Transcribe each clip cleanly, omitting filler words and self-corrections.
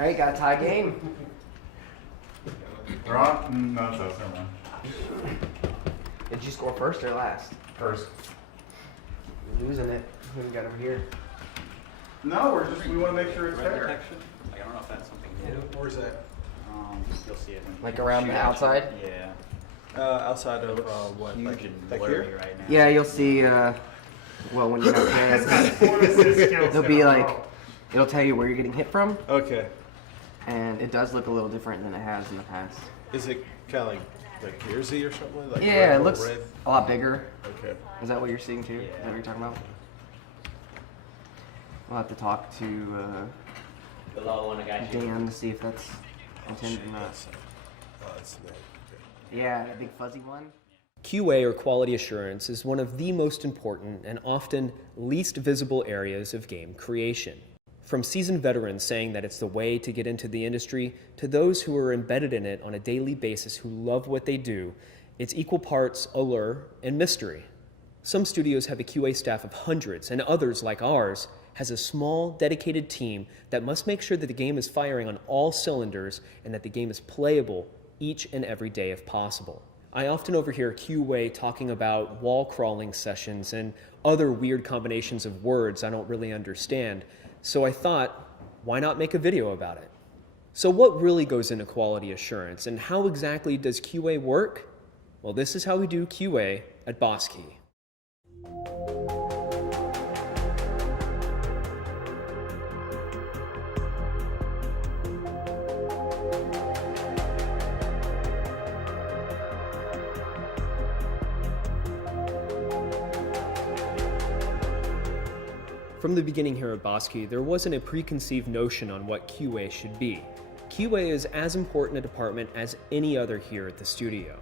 All right, got a tie game. We're on? No, so never mind. Did you score first or last? First. You're losing it. Who we got over here? No, we want to make sure it's Red fair. detection? Like, I don't know if that's something new. Where's that? You'll see it. Like around the outside? Yeah. Outside of what? Huge Like, and like blurry here? right now. Yeah, you'll see, well, when you're not playing, they'll be like, it'll tell you where you're getting hit from, Okay. and it does look a little different than it has in the past. Is it kind of like Gearsy or something? Like Yeah, red, it looks red? a lot bigger. Okay. Is that what you're seeing too? Is that what you're talking about? We'll have to talk to The low one I got you. Dan to see if that's intended or not. That's not. Okay. Yeah, that big fuzzy one. QA, or quality assurance, is one of the most important and often least visible areas of game creation. From seasoned veterans saying that it's the way to get into the industry, to those who are embedded in it on a daily basis who love what they do, it's equal parts allure and mystery. Some studios have a QA staff of hundreds, and others, like ours, has a small, dedicated team that must make sure that the game is firing on all cylinders and that the game is playable each and every day if possible. I often overhear QA talking about wall crawling sessions and other weird combinations of words I don't really understand, so I thought, why not make a video about it? So what really goes into quality assurance, and how exactly does QA work? Well, this is how we do QA at Boss Key. From the beginning here at Boss Key, there wasn't a preconceived notion on what QA should be. QA is as important a department as any other here at the studio.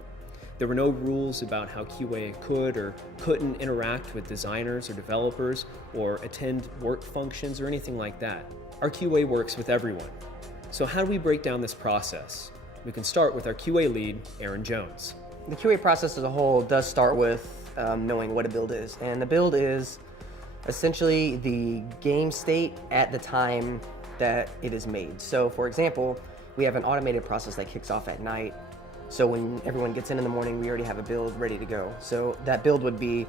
There were no rules about how QA could or couldn't interact with designers or developers or attend work functions or anything like that. Our QA works with everyone. So how do we break down this process? We can start with our QA lead, Aaron Jones. The QA process as a whole does start with knowing what a build is. And the build is essentially the game state at the time that it is made. So for example, we have an automated process that kicks off at night. So when everyone gets in the morning, we already have a build ready to go. So that build would be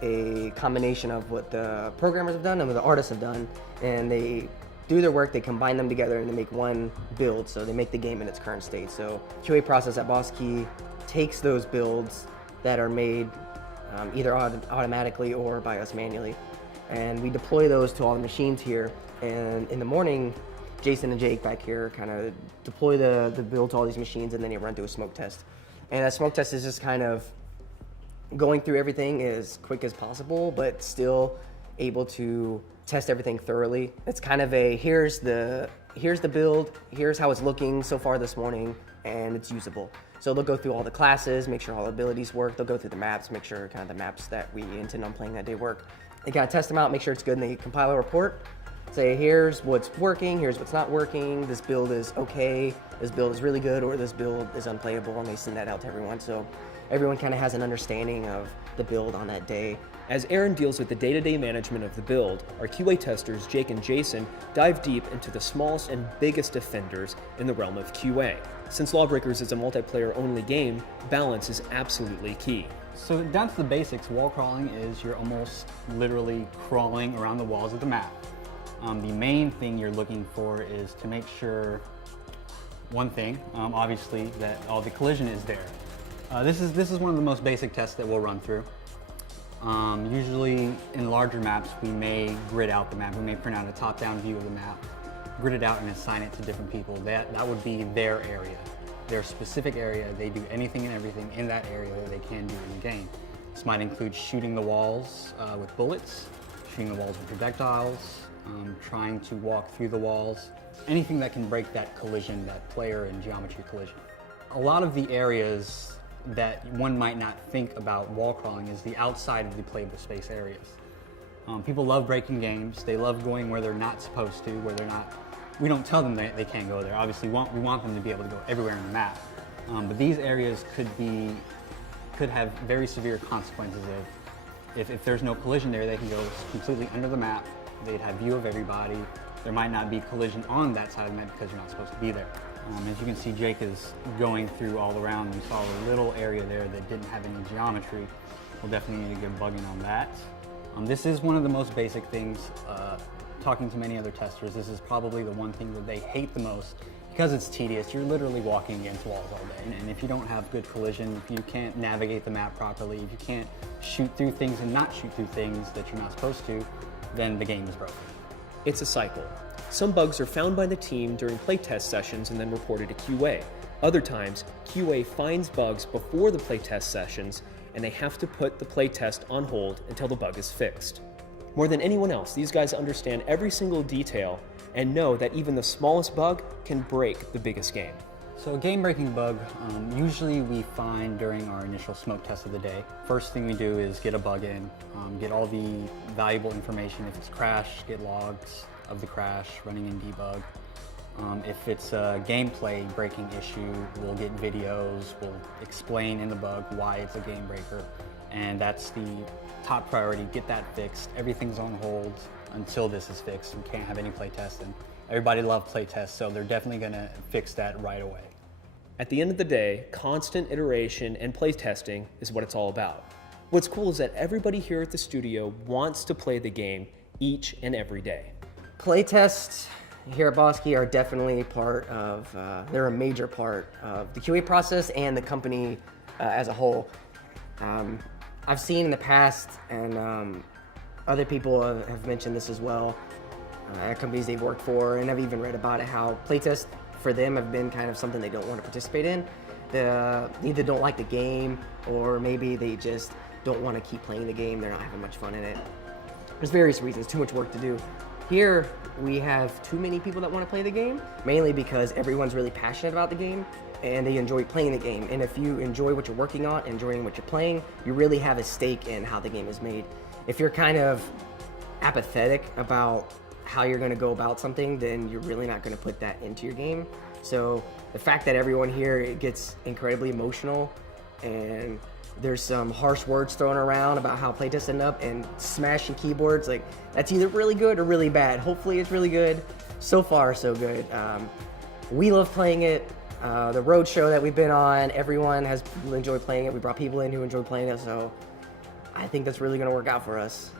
a combination of what the programmers have done and what the artists have done. And they do their work, they combine them together, and they make one build. So they make the game in its current state. So QA process at Boss Key takes those builds that are made either automatically or by us manually, and we deploy those to all the machines here. And in the morning, Jason and Jake back here kind of deploy the build to all these machines, and then they run through a smoke test. And that smoke test is just kind of going through everything as quick as possible, but still able to test everything thoroughly. It's kind of a, here's the build, here's how it's looking so far this morning, and it's usable. So they'll go through all the classes, make sure all the abilities work. They'll go through the maps, make sure kind of the maps that we intend on playing that day work. They kind of test them out, make sure it's good, and they compile a report. Say, here's what's working, here's what's not working, this build is okay, this build is really good, or this build is unplayable, and they send that out to everyone. So everyone kind of has an understanding of the build on that day. As Aaron deals with the day-to-day management of the build, our QA testers, Jake and Jason, dive deep into the smallest and biggest offenders in the realm of QA. Since LawBreakers is a multiplayer-only game, balance is absolutely key. So down to the basics, wall crawling is you're almost literally crawling around the walls of the map. The main thing you're looking for is to make sure, one thing, obviously, that all the collision is there. This is one of the most basic tests that we'll run through. Usually in larger maps, we may grid out the map. We may print out a top-down view of the map, grid it out and assign it to different people. That would be their area, their specific area. They do anything and everything in that area that they can do in the game. This might include shooting the walls with bullets, shooting the walls with projectiles, trying to walk through the walls, anything that can break that collision, that player and geometry collision. A lot of the areas that one might not think about wall crawling is the outside of the playable space areas. People love breaking games. They love going where they're not supposed to, where they're not. We don't tell them they can't go there. Obviously, we want them to be able to go everywhere in the map. But these areas could have very severe consequences if there's no collision there. They can go completely under the map. They'd have view of everybody. There might not be collision on that side of the map because you're not supposed to be there. As you can see, Jake is going through all around. We saw a little area there that didn't have any geometry. We'll definitely need to get bugging on that. This is one of the most basic things. Talking to many other testers, this is probably the one thing that they hate the most because it's tedious. You're literally walking against walls all day. And if you don't have good collision, if you can't navigate the map properly, if you can't shoot through things and not shoot through things that you're not supposed to, then the game is broken. It's a cycle. Some bugs are found by the team during playtest sessions and then reported to QA. Other times, QA finds bugs before the playtest sessions and they have to put the playtest on hold until the bug is fixed. More than anyone else, these guys understand every single detail and know that even the smallest bug can break the biggest game. So a game-breaking bug, usually we find during our initial smoke test of the day. First thing we do is get a bug in, get all the valuable information. If it's crash, get logs of the crash, running in debug. If it's a gameplay breaking issue, we'll get videos, we'll explain in the bug why it's a game breaker. And that's the top priority, get that fixed. Everything's on hold until this is fixed. We can't have any playtests, and everybody loves playtests, so they're definitely gonna fix that right away. At the end of the day, constant iteration and playtesting is what it's all about. What's cool is that everybody here at the studio wants to play the game each and every day. Playtests here at Bosky are definitely part of, they're a major part of the QA process and the company as a whole. I've seen in the past, and other people have mentioned this as well, at companies they've worked for, and I've even read about it, how playtests for them have been kind of something they don't want to participate in. They either don't like the game, or maybe they just don't want to keep playing the game. They're not having much fun in it. There's various reasons, too much work to do. Here, we have too many people that want to play the game, mainly because everyone's really passionate about the game and they enjoy playing the game. And if you enjoy what you're working on, enjoying what you're playing, you really have a stake in how the game is made. If you're kind of apathetic about how you're going to go about something, then you're really not going to put that into your game. So the fact that everyone here, it gets incredibly emotional, and there's some harsh words thrown around about how playtests end up, and smashing keyboards, like, that's either really good or really bad. Hopefully it's really good. So far, so good. We love playing it. The road show that we've been on, everyone has enjoyed playing it. We brought people in who enjoy playing it, so I think that's really going to work out for us.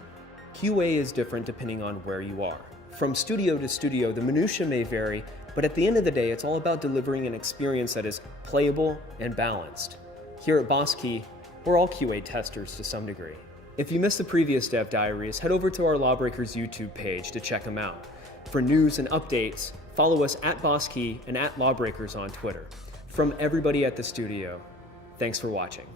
QA is different depending on where you are. From studio to studio, the minutia may vary, but at the end of the day, it's all about delivering an experience that is playable and balanced. Here at Bosky, we're all QA testers to some degree. If you missed the previous Dev Diaries, head over to our LawBreakers YouTube page to check them out. For news and updates, follow us at Bosky and at LawBreakers on Twitter. From everybody at the studio, thanks for watching.